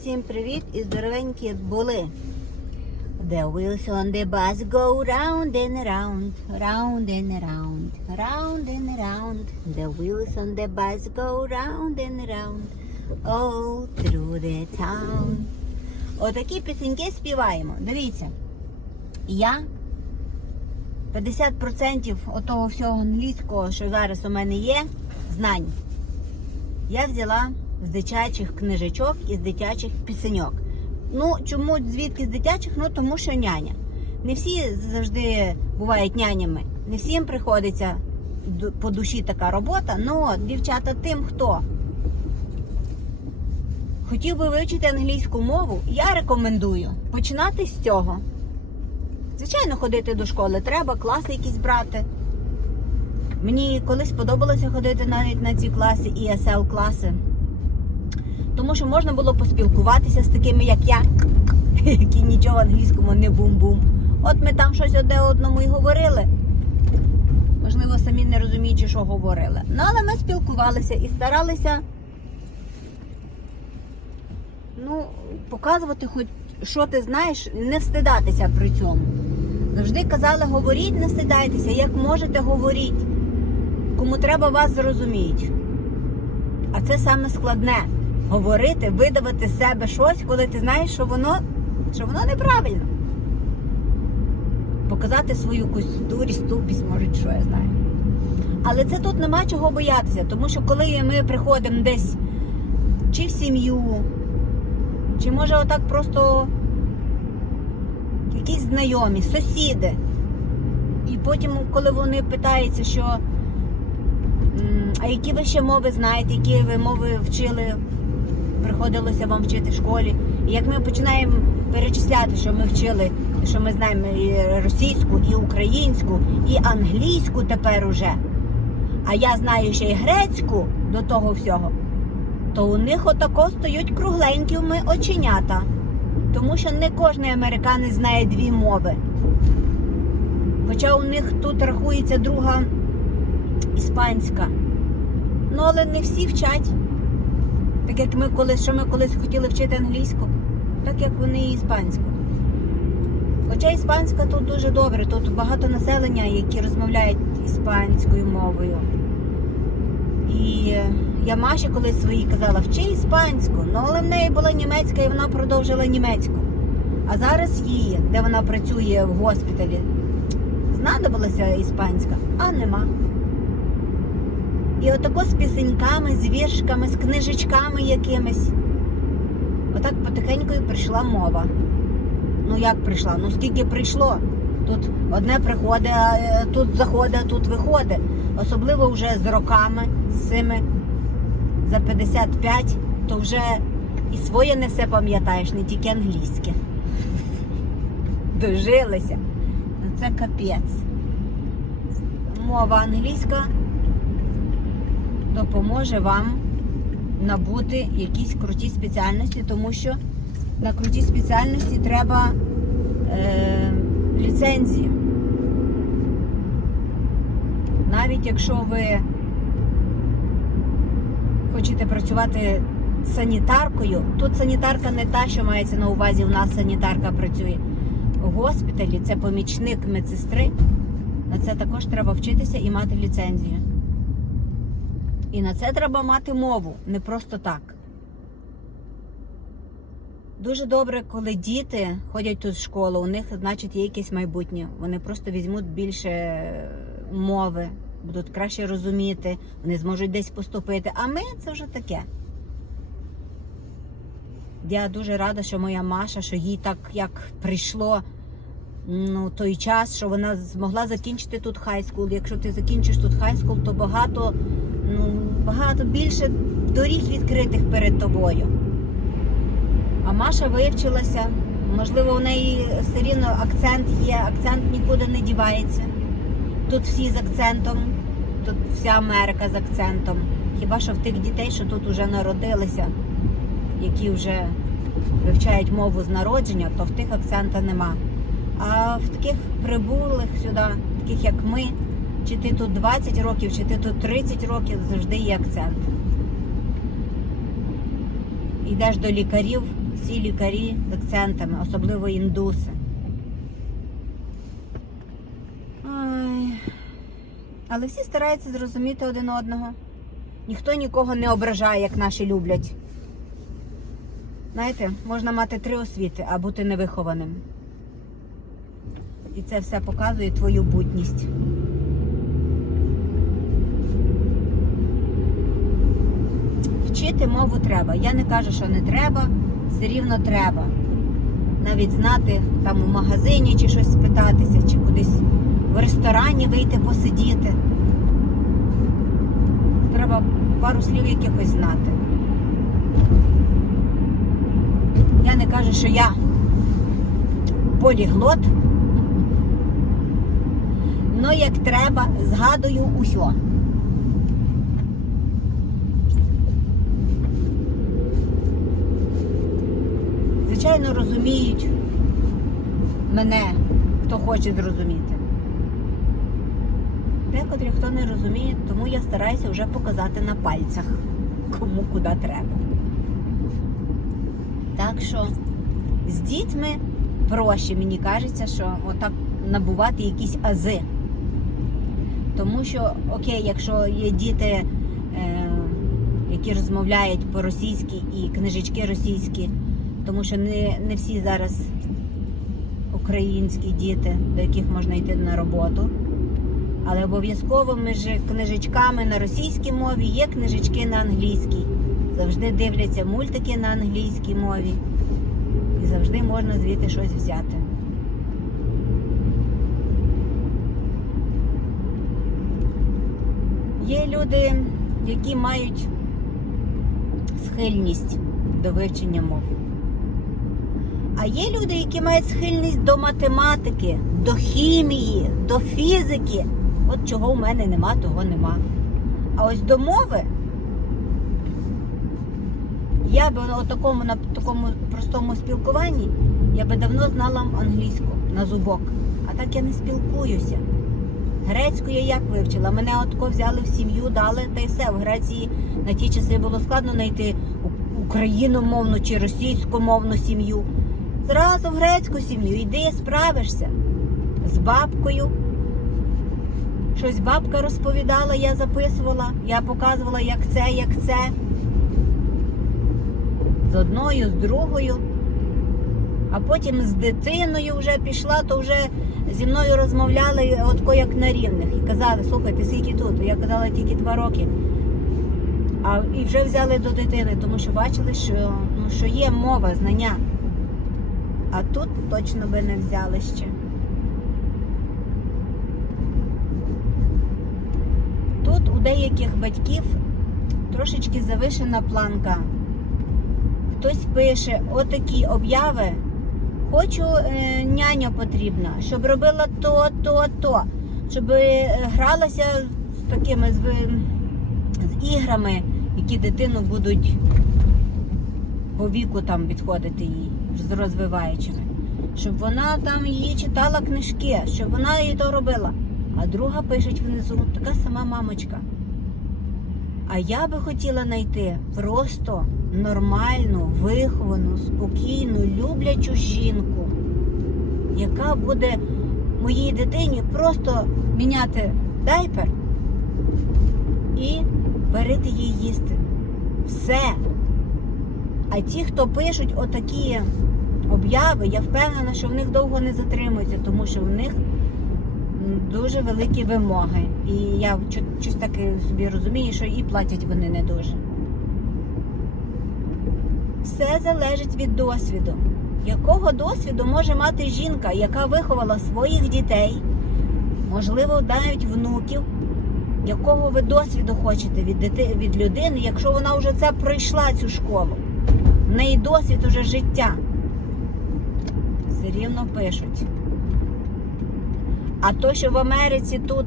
Всім привіт і здоровенькі були. The wheels on the bus go round and round, round and round, round and round. The wheels on the bus go round and round, all through the town. Отакі пісеньки співаємо. Дивіться, я 50% отого всього англійського, що зараз у мене є, знань я взяла з дитячих книжечок і з дитячих пісеньок. Ну, чому звідки з дитячих? Ну тому що няня. Не всі завжди бувають нянями, не всім приходиться по душі така робота. Ну, дівчата, тим, хто хотів би вивчити англійську мову, я рекомендую починати з цього. Звичайно, ходити до школи треба, класи якісь брати. Мені колись подобалося ходити навіть на ці класи, ESL класи. Тому що можна було поспілкуватися з такими, як я, які нічого в англійському не бум-бум. От ми там щось одне одному і говорили. Можливо, самі не розуміючи, що говорили. Ну, але ми спілкувалися і старалися ну, показувати, хоч що ти знаєш, не встидатися при цьому. Завжди казали, говоріть, не встидайтеся, як можете говоріть. Кому треба вас зрозуміють. А це саме складне говорити, видавати з себе щось, коли ти знаєш, що воно, що воно неправильно. Показати свою дурість, тупість, може, що я знаю. Але це тут нема чого боятися, тому що коли ми приходимо десь чи в сім'ю, чи може отак просто якісь знайомі, сусіди. І потім, коли вони питаються, що а які ви ще мови знаєте, які ви мови вчили, приходилося вам вчити в школі. І як ми починаємо перечисляти, що ми вчили, що ми знаємо і російську, і українську, і англійську тепер уже, а я знаю ще й грецьку до того всього, то у них отако стають кругленькими оченята. Тому що не кожен американець знає дві мови. Хоча у них тут рахується друга іспанська. Ну, але не всі вчать. Так як ми колись, що ми колись хотіли вчити англійську, так як вони і іспанську. Хоча іспанська тут дуже добре, тут багато населення, які розмовляють іспанською мовою. І я Маші колись своїй казала, вчи іспанську, ну але в неї була німецька і вона продовжила німецьку. А зараз її, де вона працює в госпіталі, знадобилася іспанська, а нема. І отако з пісеньками, з віршками, з книжечками якимись. Отак потихеньку і прийшла мова. Ну як прийшла? Ну скільки прийшло? Тут одне приходить, е, тут заходить, тут виходить. Особливо вже з роками, з цими за 55, то вже і своє не все пам'ятаєш, не тільки англійське. Дожилися. Ну це капець. Мова англійська допоможе вам набути якісь круті спеціальності, тому що на круті спеціальності треба е, ліцензію. Навіть якщо ви хочете працювати санітаркою, тут санітарка не та, що мається на увазі, у нас санітарка працює. У госпіталі це помічник медсестри. На це також треба вчитися і мати ліцензію. І на це треба мати мову, не просто так. Дуже добре, коли діти ходять тут в школу, у них, значить, є якесь майбутнє. Вони просто візьмуть більше е, мови, будуть краще розуміти, вони зможуть десь поступити. А ми це вже таке. Я дуже рада, що моя Маша, що їй так як прийшло ну, той час, що вона змогла закінчити тут хайскул. Якщо ти закінчиш тут хайскул, то багато, ну, багато більше доріг відкритих перед тобою. А Маша вивчилася. Можливо, у неї все рівно акцент є, акцент нікуди не дівається. Тут всі з акцентом, тут вся Америка з акцентом. Хіба що в тих дітей, що тут вже народилися, які вже вивчають мову з народження, то в тих акцента нема. А в таких прибулих сюди, таких як ми, чи ти тут 20 років, чи ти тут 30 років, завжди є акцент. Йдеш до лікарів, всі лікарі з акцентами, особливо індуси. Ой. Але всі стараються зрозуміти один одного. Ніхто нікого не ображає, як наші люблять. Знаєте, можна мати три освіти, а бути невихованим. І це все показує твою будність. Вчити мову треба. Я не кажу, що не треба, все рівно треба. Навіть знати там у магазині чи щось спитатися, чи кудись в ресторані вийти посидіти. Треба пару слів якихось знати. Я не кажу, що я поліглот. Ну, як треба, згадую усьо. Звичайно, розуміють мене, хто хоче зрозуміти. Декотрі хто не розуміє, тому я стараюся вже показати на пальцях, кому куди треба. Так що з дітьми проще, мені кажеться, що отак набувати якісь ази. Тому що, окей, якщо є діти, е, які розмовляють по-російськи і книжечки російські, тому що не, не всі зараз українські діти, до яких можна йти на роботу. Але обов'язково між книжечками на російській мові є книжечки на англійській. Завжди дивляться мультики на англійській мові. І завжди можна звідти щось взяти. Є люди, які мають схильність до вивчення мов. А є люди, які мають схильність до математики, до хімії, до фізики. От чого в мене нема, того нема. А ось до мови я би на такому, на такому простому спілкуванні я би давно знала англійську на зубок. А так я не спілкуюся. Грецьку я як вивчила? Мене отко взяли в сім'ю, дали, та й все. В Греції на ті часи було складно знайти україномовну чи російськомовну сім'ю. Зразу в грецьку сім'ю йди, справишся з бабкою. Щось бабка розповідала, я записувала, я показувала, як це, як це. З одною, з другою. А потім з дитиною вже пішла, то вже зі мною розмовляли отко як на рівних. І казали, слухай, ти скільки тут? Я казала тільки два роки. А і вже взяли до дитини, тому що бачили, що, ну, що є мова, знання. А тут точно би не взяли ще. Тут у деяких батьків трошечки завишена планка. Хтось пише отакі обяви. Хочу е, няня потрібна, щоб робила то, то, то, щоб е, гралася з такими з, з іграми, які дитину будуть по віку там підходити їй, з розвиваючими. Щоб вона там її читала книжки, щоб вона її то робила. А друга пише внизу, така сама мамочка. А я би хотіла знайти просто нормальну, виховану, спокійну, люблячу жінку, яка буде моїй дитині просто міняти дайпер і варити їй їсти. Все. А ті, хто пишуть отакі обяви, я впевнена, що в них довго не затримуються, тому що в них дуже великі вимоги. І я щось таке собі розумію, що і платять вони не дуже. Все залежить від досвіду. Якого досвіду може мати жінка, яка виховала своїх дітей, можливо, навіть внуків? Якого ви досвіду хочете від, дити... від людини, якщо вона вже це пройшла цю школу? В неї досвід уже життя. Все рівно пишуть. А то, що в Америці тут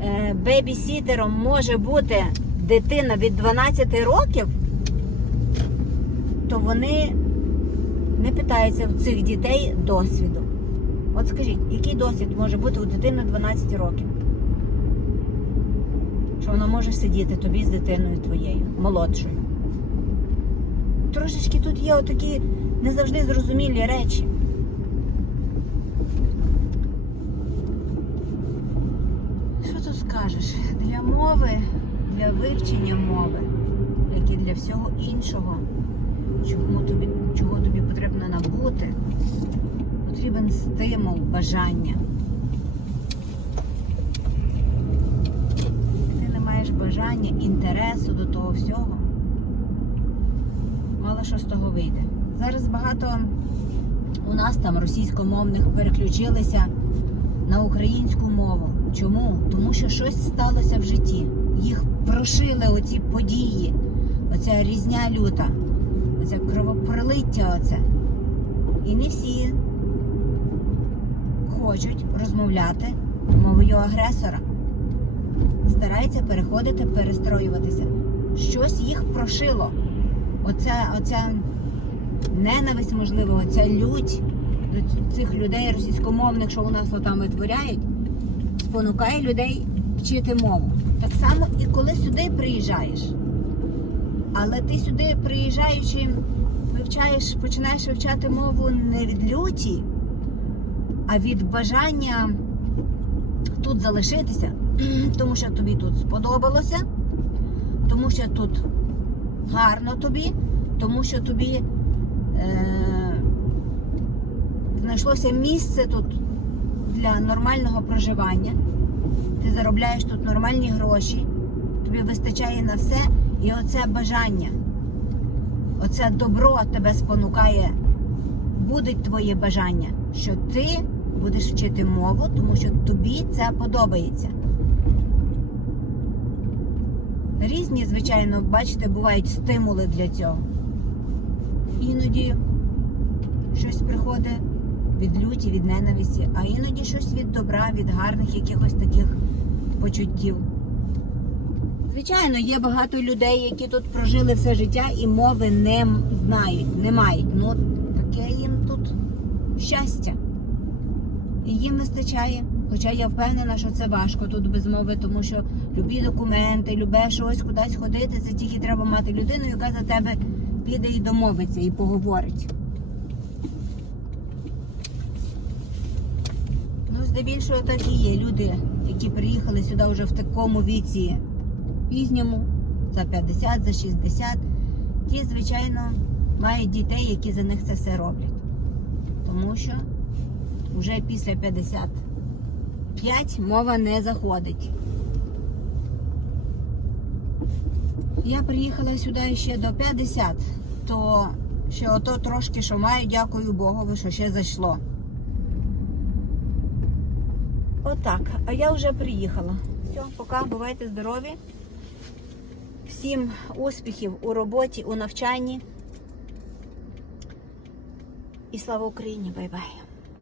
е, бебі-сітером може бути дитина від 12 років, то вони не питаються в цих дітей досвіду. От скажіть, який досвід може бути у дитини 12 років? Що вона може сидіти тобі з дитиною твоєю, молодшою. Трошечки тут є отакі не завжди зрозумілі речі. Що тут скажеш? Для мови, для вивчення мови, як і для всього іншого, чому тобі, чого тобі потрібно набути, потрібен стимул, бажання. Ти не маєш бажання, інтересу до того всього, мало що з того вийде. Зараз багато у нас там російськомовних переключилися на українську мову. Чому? Тому що щось сталося в житті. Їх прошили оці події, оця різня люта, оце кровопролиття оце. І не всі хочуть розмовляти мовою агресора. Стараються переходити, перестроюватися. Щось їх прошило. Оця, оця ненависть, можливо, оця лють цих людей російськомовних, що у нас отам витворяють, спонукає людей вчити мову. Так само і коли сюди приїжджаєш. Але ти сюди приїжджаючи, вивчаєш, починаєш вивчати мову не від люті, а від бажання тут залишитися, тому що тобі тут сподобалося, тому що тут гарно тобі, тому що тобі е, знайшлося місце тут для нормального проживання. Ти заробляєш тут нормальні гроші, тобі вистачає на все, і оце бажання, оце добро тебе спонукає, буде твоє бажання, що ти будеш вчити мову, тому що тобі це подобається. Різні, звичайно, бачите, бувають стимули для цього. Іноді щось приходить від люті, від ненависті, а іноді щось від добра, від гарних якихось таких почуттів. Звичайно, є багато людей, які тут прожили все життя і мови не знають, не мають. Ну, таке їм тут щастя. І їм вистачає. Хоча я впевнена, що це важко тут без мови, тому що любі документи, любе щось кудись ходити, це тільки треба мати людину, яка за тебе піде і домовиться, і поговорить. Ну, здебільшого так і є. Люди, які приїхали сюди вже в такому віці пізньому, за 50, за 60, ті, звичайно, мають дітей, які за них це все роблять. Тому що вже після 55 мова не заходить. Я приїхала сюди ще до 50, то ще ото трошки, що маю, дякую Богові, що ще зайшло. Отак, а я вже приїхала. Все, пока, бувайте здорові. Всім успіхів у роботі, у навчанні. І слава Україні! Бай-бай!